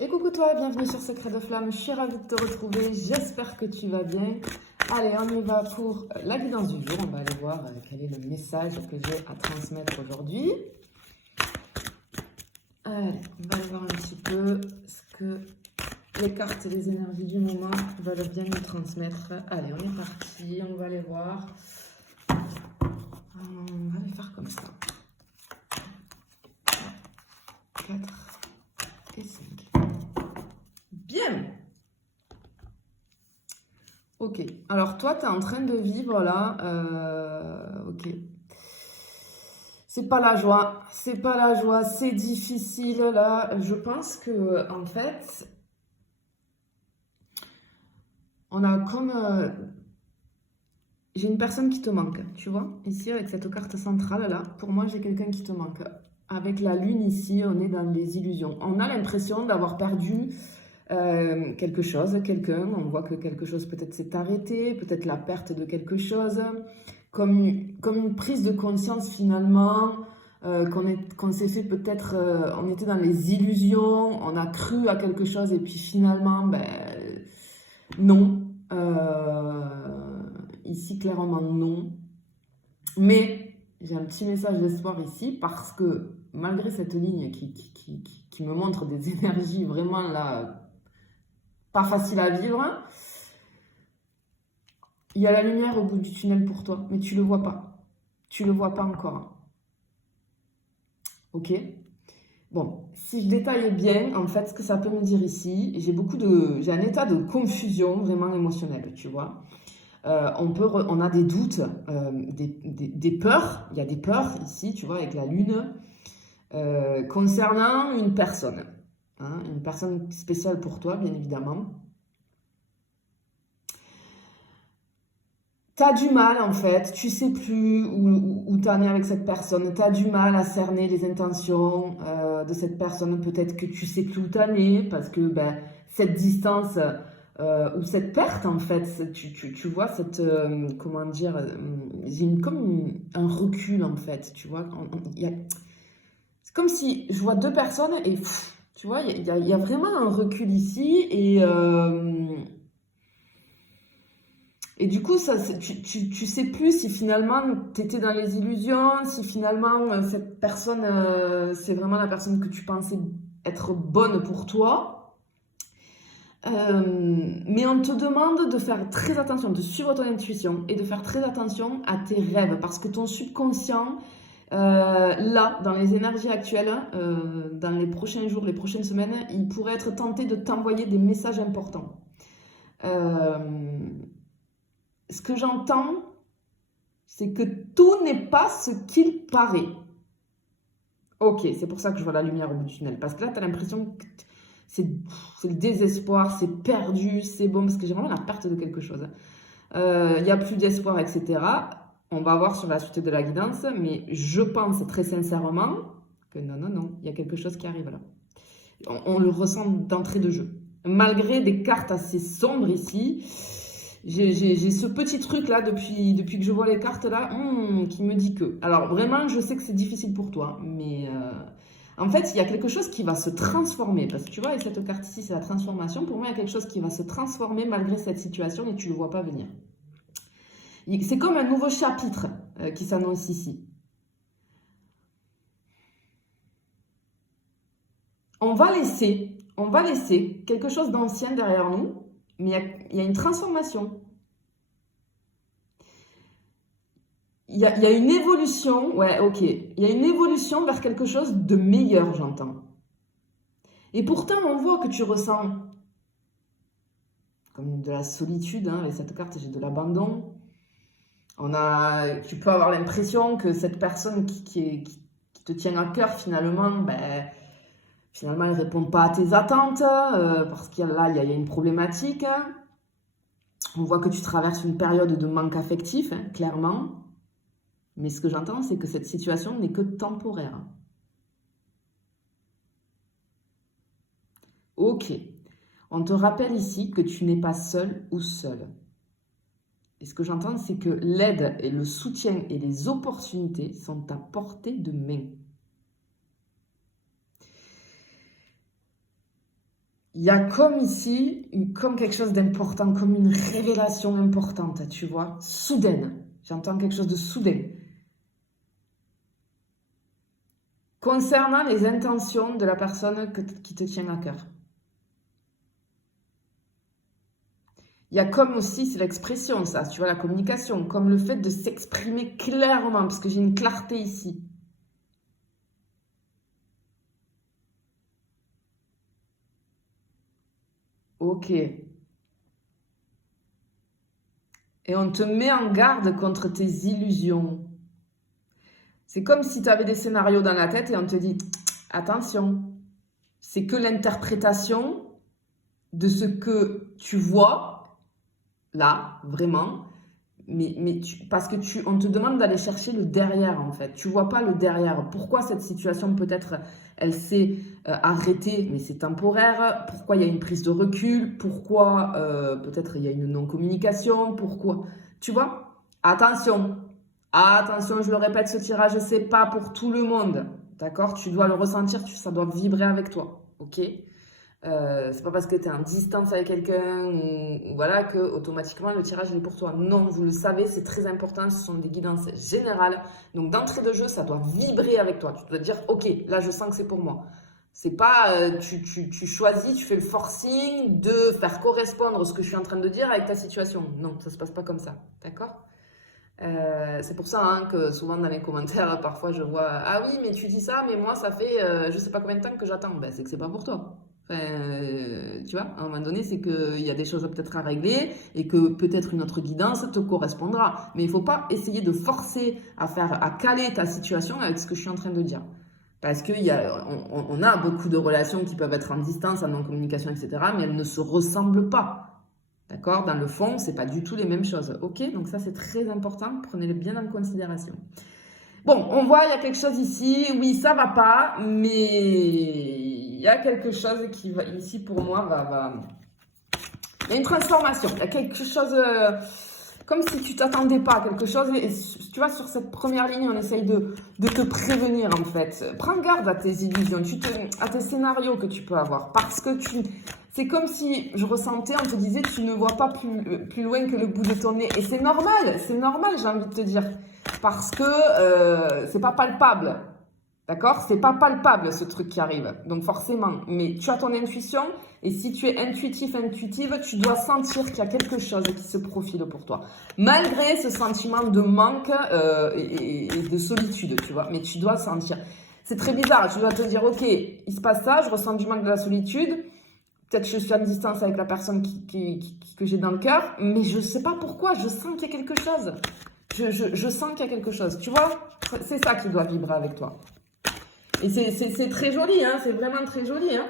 Et coucou toi, bienvenue sur Secret de Flamme, je suis ravie de te retrouver, j'espère que tu vas bien. Allez, on y va pour la guidance du jour, on va aller voir quel est le message que j'ai à transmettre aujourd'hui. Allez, on va aller voir un petit peu ce que les cartes et les énergies du moment veulent bien nous transmettre. Allez, on est parti, on va aller voir. On va les faire comme ça. 4 et 5. Bien. Ok. Alors toi, tu es en train de vivre là. Ok. C'est pas la joie. C'est pas la joie. C'est difficile là. Je pense que en fait, on a comme j'ai une personne qui te manque. Tu vois ici avec cette carte centrale là. Pour moi, j'ai quelqu'un qui te manque. Avec la lune ici, on est dans les illusions. On a l'impression d'avoir perdu quelque chose, quelqu'un, on voit que quelque chose peut-être s'est arrêté, peut-être la perte de quelque chose, comme une prise de conscience finalement, qu'on s'est fait peut-être, on était dans les illusions, on a cru à quelque chose et puis finalement, ben non. Ici clairement non. Mais j'ai un petit message d'espoir ici parce que malgré cette ligne qui me montre des énergies vraiment là pas facile à vivre, il y a la lumière au bout du tunnel pour toi, mais tu le vois pas. Tu le vois pas encore. Ok? Bon, si je détaille bien, en fait, ce que ça peut me dire ici, j'ai un état de confusion vraiment émotionnelle, tu vois. On a des doutes, des peurs. Il y a des peurs ici, tu vois, avec la lune, concernant une personne. Hein, une personne spéciale pour toi, bien évidemment. T'as du mal en fait, tu sais plus où t'en es avec cette personne, t'as du mal à cerner les intentions de cette personne, peut-être que tu sais plus où t'en es, parce que ben, cette distance ou cette perte en fait, tu vois, comment dire, un recul en fait, tu vois, c'est comme si je vois deux personnes et pff, tu vois, il y a vraiment un recul ici et du coup, tu sais plus si finalement tu étais dans les illusions, si finalement cette personne, c'est vraiment la personne que tu pensais être bonne pour toi. Mais on te demande de faire très attention, de suivre ton intuition et de faire très attention à tes rêves parce que ton subconscient, là, dans les énergies actuelles, dans les prochains jours, les prochaines semaines, il pourrait être tenté de t'envoyer des messages importants. Euh, Ce que j'entends, c'est que tout n'est pas ce qu'il paraît. Ok, c'est pour ça que je vois la lumière au bout du tunnel. Parce que là, tu as l'impression que c'est le désespoir, c'est perdu, c'est bon, parce que j'ai vraiment la perte de quelque chose. Il n'y a plus d'espoir, etc. On va voir sur la suite de la guidance, mais je pense très sincèrement que non, non, non, il y a quelque chose qui arrive là. On le ressent d'entrée de jeu. Malgré des cartes assez sombres ici, j'ai ce petit truc là depuis que je vois les cartes là qui me dit que. Alors vraiment, je sais que c'est difficile pour toi, mais en fait, il y a quelque chose qui va se transformer. Parce que tu vois, avec cette carte ici, c'est la transformation. Pour moi, il y a quelque chose qui va se transformer malgré cette situation et tu ne le vois pas venir. C'est comme un nouveau chapitre qui s'annonce ici. On va laisser quelque chose d'ancien derrière nous, mais il y a une transformation. Il y a une évolution, ouais, ok. Il y a une évolution vers quelque chose de meilleur, j'entends. Et pourtant, on voit que tu ressens comme de la solitude, hein, avec cette carte, j'ai de l'abandon. Tu peux avoir l'impression que cette personne qui te tient à cœur, finalement, ben, finalement, elle ne répond pas à tes attentes, parce qu'il y a une problématique. On voit que tu traverses une période de manque affectif, hein, clairement. Mais ce que j'entends, c'est que cette situation n'est que temporaire. Ok. On te rappelle ici que tu n'es pas seul ou seule. Et ce que j'entends, c'est que l'aide et le soutien et les opportunités sont à portée de main. il y a comme ici, comme quelque chose d'important, comme une révélation importante, tu vois, soudaine. J'entends quelque chose de soudain. Concernant les intentions de la personne qui te tient à cœur. Il y a comme aussi, c'est l'expression, ça, tu vois, la communication, comme le fait de s'exprimer clairement, parce que j'ai une clarté ici. Ok. Et on te met en garde contre tes illusions. C'est comme si tu avais des scénarios dans la tête et on te dit, attention, c'est que l'interprétation de ce que tu vois, là, vraiment, parce que on te demande d'aller chercher le derrière, en fait. Tu vois pas le derrière. Pourquoi cette situation, peut-être, elle s'est arrêtée, mais c'est temporaire. Pourquoi il y a une prise de recul. Pourquoi, peut-être, il y a une non-communication. Pourquoi. Tu vois? Attention. Attention, je le répète, ce tirage, c'est pas pour tout le monde. D'accord? Tu dois le ressentir, ça doit vibrer avec toi. Ok? C'est pas parce que tu es en distance avec quelqu'un ou voilà que automatiquement le tirage est pour toi. Non, vous le savez, c'est très important. Ce sont des guidances générales. Donc d'entrée de jeu, ça doit vibrer avec toi. Tu dois te dire, ok, là je sens que c'est pour moi. C'est pas tu choisis, tu fais le forcing de faire correspondre ce que je suis en train de dire avec ta situation. Non, ça se passe pas comme ça. D'accord? C'est pour ça hein, que souvent dans les commentaires, parfois je vois ah oui, mais tu dis ça, mais moi ça fait je sais pas combien de temps que j'attends. Ben, c'est que c'est pas pour toi. Enfin, tu vois, à un moment donné, c'est qu'il y a des choses peut-être à régler et que peut-être une autre guidance te correspondra. Mais il faut pas essayer de forcer à caler ta situation avec ce que je suis en train de dire. Parce on a beaucoup de relations qui peuvent être en distance, en non-communication, etc., mais elles ne se ressemblent pas. D'accord? Dans le fond, c'est pas du tout les mêmes choses. Ok? Donc ça, c'est très important. Prenez-le bien en considération. Bon, on voit, il y a quelque chose ici. Oui, ça va pas, mais il y a quelque chose qui va, ici, pour moi, Il y a une transformation. Il y a quelque chose, comme si tu t'attendais pas à quelque chose. Et tu vois, sur cette première ligne, on essaye de te prévenir, en fait. Prends garde à tes illusions, à tes scénarios que tu peux avoir. Parce que c'est comme si je ressentais, on te disait, tu ne vois pas plus loin que le bout de ton nez. Et c'est normal, j'ai envie de te dire. Parce que c'est pas palpable. D'accord? C'est pas palpable ce truc qui arrive. Donc forcément, mais tu as ton intuition et si tu es intuitive, tu dois sentir qu'il y a quelque chose qui se profile pour toi. Malgré ce sentiment de manque et de solitude, tu vois. Mais tu dois sentir. C'est très bizarre. Tu dois te dire, ok, il se passe ça, je ressens du manque de la solitude. Peut-être que je suis à distance avec la personne que j'ai dans le cœur, mais je sais pas pourquoi. Je sens qu'il y a quelque chose. Je sens qu'il y a quelque chose. Tu vois? C'est ça qui doit vibrer avec toi. Et c'est très joli, hein, c'est vraiment très joli. Hein.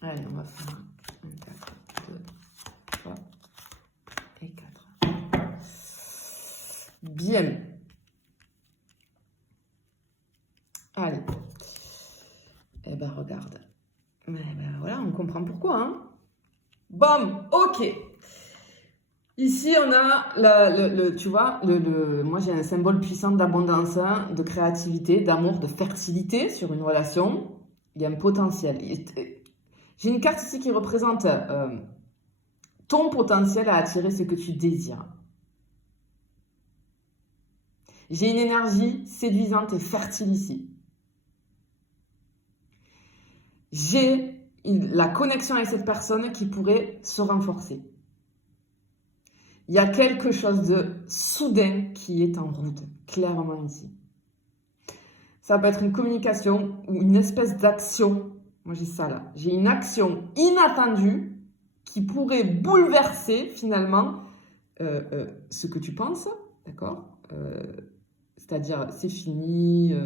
Allez, on va faire 1, 4, 2, 3 et 4. Bien. Allez. Eh ben, regarde. Eh ben, voilà, on comprend pourquoi. Hein. Bam, ok. Ici, on a, tu vois, moi j'ai un symbole puissant d'abondance, hein, de créativité, d'amour, de fertilité sur une relation. Il y a un potentiel. J'ai une carte ici qui représente ton potentiel à attirer ce que tu désires. J'ai une énergie séduisante et fertile ici. J'ai la connexion avec cette personne qui pourrait se renforcer. Il y a quelque chose de soudain qui est en route, clairement ici. Ça peut être une communication ou une espèce d'action. Moi, j'ai ça là. J'ai une action inattendue qui pourrait bouleverser finalement ce que tu penses, d'accord c'est-à-dire, c'est fini,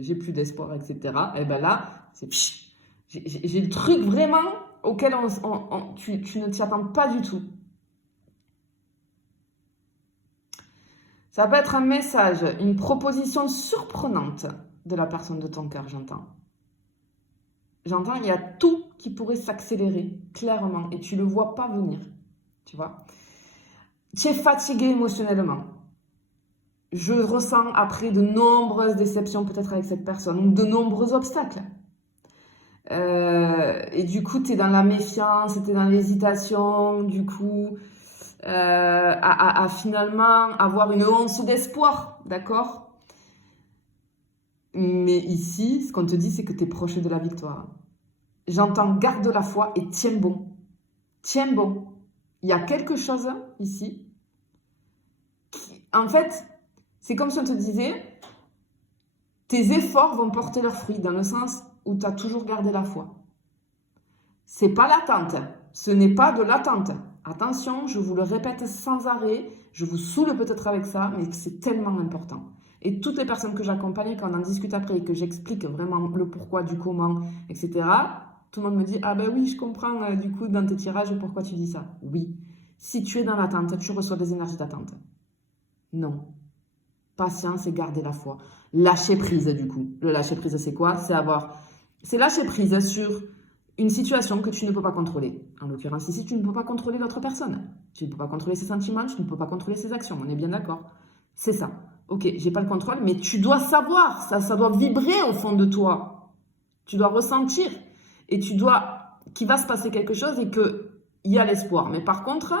j'ai plus d'espoir, etc. Et ben là, j'ai le truc vraiment auquel tu ne t'y attends pas du tout. Ça peut être un message, une proposition surprenante de la personne de ton cœur, j'entends. J'entends, il y a tout qui pourrait s'accélérer, clairement, et tu ne le vois pas venir, tu vois. Tu es fatigué émotionnellement. Je ressens après de nombreuses déceptions peut-être avec cette personne, ou de nombreux obstacles. et du coup, tu es dans la méfiance, tu es dans l'hésitation, du coup, à finalement avoir une once d'espoir, d'accord? Mais ici, ce qu'on te dit, c'est que tu es proche de la victoire. J'entends garde la foi et tiens bon. Tiens bon. Il y a quelque chose ici qui, en fait, c'est comme si on te disait, tes efforts vont porter leurs fruits dans le sens où tu as toujours gardé la foi. C'est pas l'attente. Ce n'est pas de l'attente. Attention, je vous le répète sans arrêt. Je vous saoule peut-être avec ça, mais c'est tellement important. Et toutes les personnes que j'accompagne, quand on en discute après et que j'explique vraiment le pourquoi, du comment, etc., tout le monde me dit « Ah ben oui, je comprends du coup dans tes tirages pourquoi tu dis ça. » Oui. Si tu es dans l'attente, tu reçois des énergies d'attente. Non. Patience et garder la foi. Lâcher prise du coup. Le lâcher prise, c'est quoi? C'est lâcher prise sur une situation que tu ne peux pas contrôler. En l'occurrence ici, tu ne peux pas contrôler l'autre personne. Tu ne peux pas contrôler ses sentiments, tu ne peux pas contrôler ses actions. On est bien d'accord? C'est ça. Ok, j'ai pas le contrôle, mais tu dois savoir, ça doit vibrer au fond de toi. Tu dois ressentir et tu dois qu'il va se passer quelque chose et qu'il y a l'espoir. Mais par contre,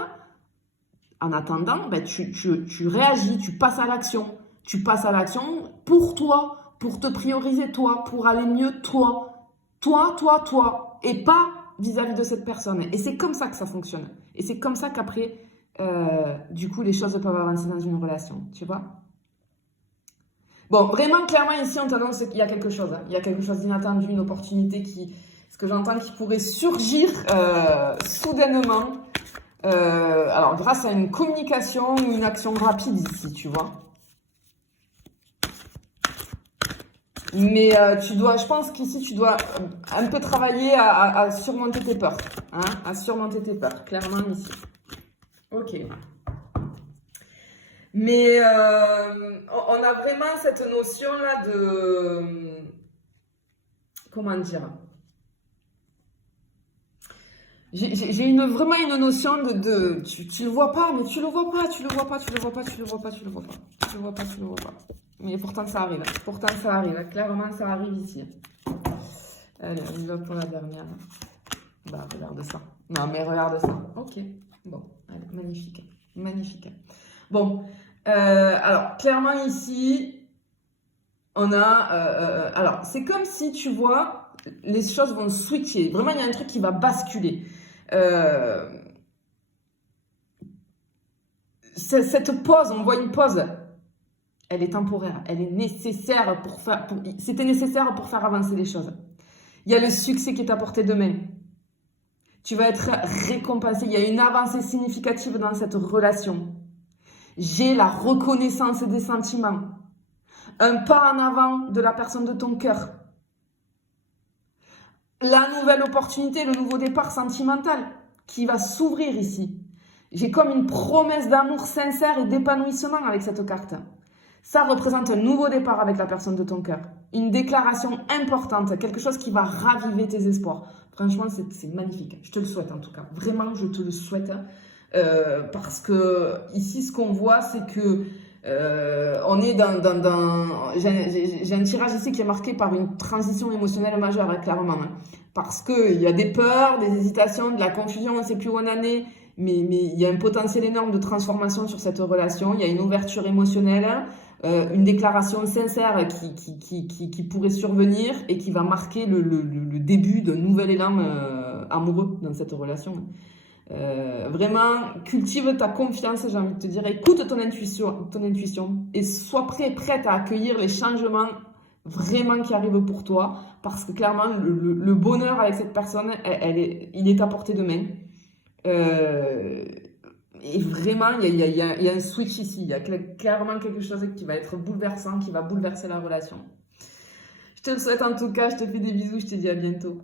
en attendant, ben, tu réagis, tu passes à l'action. Tu passes à l'action pour toi, pour te prioriser toi, pour aller mieux toi. Toi, et pas vis-à-vis de cette personne. Et c'est comme ça que ça fonctionne. Et c'est comme ça qu'après, du coup, les choses peuvent avancer dans une relation, tu vois. Bon, vraiment, clairement, ici, on t'annonce qu'il y a quelque chose. Hein. Il y a quelque chose d'inattendu, une opportunité ce que j'entends, qui pourrait surgir soudainement. Alors, grâce à une communication ou une action rapide ici, tu vois. Mais je pense qu'ici, tu dois un peu travailler à surmonter tes peurs. Hein, à surmonter tes peurs, clairement ici. Ok. Mais on a vraiment cette notion-là de... Comment dire? J'ai vraiment une notion de tu le vois pas, mais tu le vois pas. Tu le vois pas. Mais pourtant ça arrive. Clairement ça arrive ici. Allez, on y va pour la dernière. Bah regarde ça. Non mais regarde ça. Ok. Bon, allez, magnifique. Bon, alors clairement ici, on a... alors c'est comme si tu vois, les choses vont switcher. Vraiment il y a un truc qui va basculer. Cette pause, on voit une pause, elle est temporaire, elle est nécessaire c'était nécessaire pour faire avancer les choses. Il y a le succès qui est à portée de main. Tu vas être récompensé, il y a une avancée significative dans cette relation. J'ai la reconnaissance des sentiments. Un pas en avant de la personne de ton cœur. La nouvelle opportunité, le nouveau départ sentimental qui va s'ouvrir ici. J'ai comme une promesse d'amour sincère et d'épanouissement avec cette carte. Ça représente un nouveau départ avec la personne de ton cœur. Une déclaration importante, quelque chose qui va raviver tes espoirs. Franchement, c'est magnifique. Je te le souhaite en tout cas. Vraiment, je te le souhaite. Parce que ici, ce qu'on voit, c'est que on est j'ai un tirage ici qui est marqué par une transition émotionnelle majeure, hein, clairement. Hein, parce qu'il y a des peurs, des hésitations, de la confusion, on ne sait plus où on en est. Mais il y a un potentiel énorme de transformation sur cette relation. Il y a une ouverture émotionnelle, une déclaration sincère qui pourrait survenir et qui va marquer le début d'un nouvel élan amoureux dans cette relation. Vraiment, cultive ta confiance, j'ai envie de te dire. Écoute ton intuition et sois prête à accueillir les changements vraiment qui arrivent pour toi. Parce que clairement, le bonheur avec cette personne, il est à portée de main. Et vraiment, il y a un switch ici. Il y a clairement quelque chose qui va être bouleversant, qui va bouleverser la relation. Je te le souhaite en tout cas. Je te fais des bisous. Je te dis à bientôt.